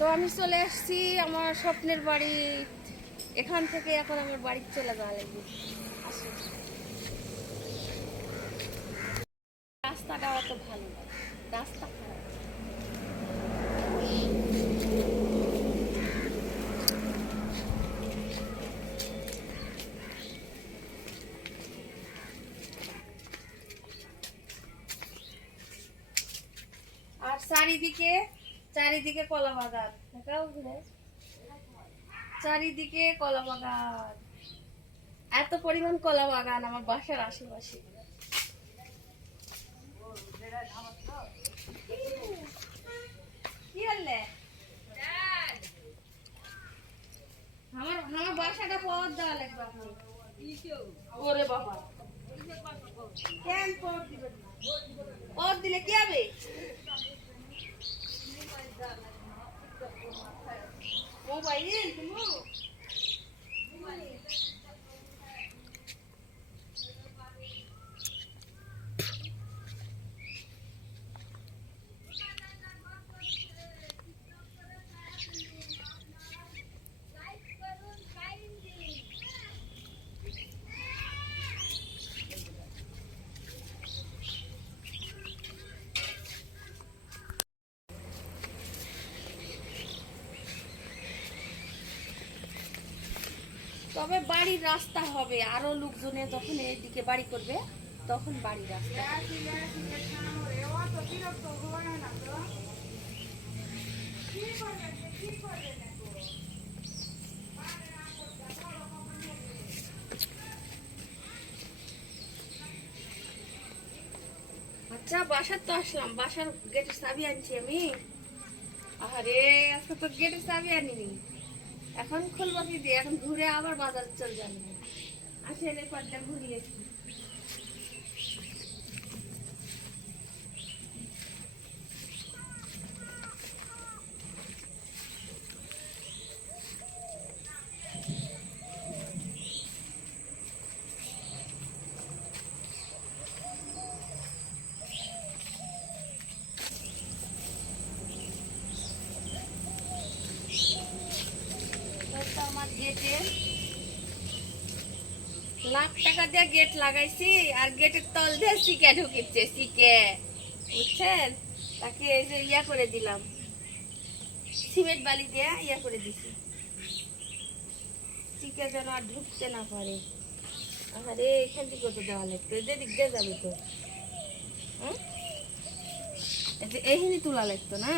তো আমি চলে আসছি আমার স্বপ্নের বাড়ি। এখান থেকে এখন আমার বাড়ি চলে যাওয়া লাগবে। রাস্তাটা অত ভালো না, রাস্তা খারাপ। আর চারিদিকে চারিদিকে কলা বাগান, চারিদিকে কলা বাগান, এত পরিমাণ কলা বাগান আমার বাসার আশেপাশে। কি হলে আমার আমার বাসাটা পথ দেওয়া লাগবে আপনি। ওরে বাবা, কেন পথ দিবেন না? পথ দিলে কি হবে? মোবাইল তুমি তবে বাড়ির রাস্তা হবে, আরো লোকজনে যখন এইদিকে বাড়ি করবে তখন বাড়ির রাস্তা। আচ্ছা, বাসার তো আসলাম, বাসার গেটের চাবি আনছি আমি। আরে আজকে তো গেটের চাবি আনিনি, এখন খুলবো কি দিয়ে? এখন ঘুরে আবার বাজার চল যাবো। আসে এর পরটা ঘুরিয়েছি। আমার গেটে লাখ টাকা দিয়ে গেট লাগাইছি, আর গেটের তল দিয়ে সিকে ঢুকিচ্ছে, সিকে, বুঝছেন? তাকে এই যে ইয়া করে দিলাম, সিমেন্ট বালি দিয়ে ইয়া করে দিছি, সিকে যেন আর ঢুকতে না পারে। আরে এখান থেকে তো দেওয়া লাগতো, এদের দিক দিয়ে যাবে তো, এইখানে তোলা লাগতো না।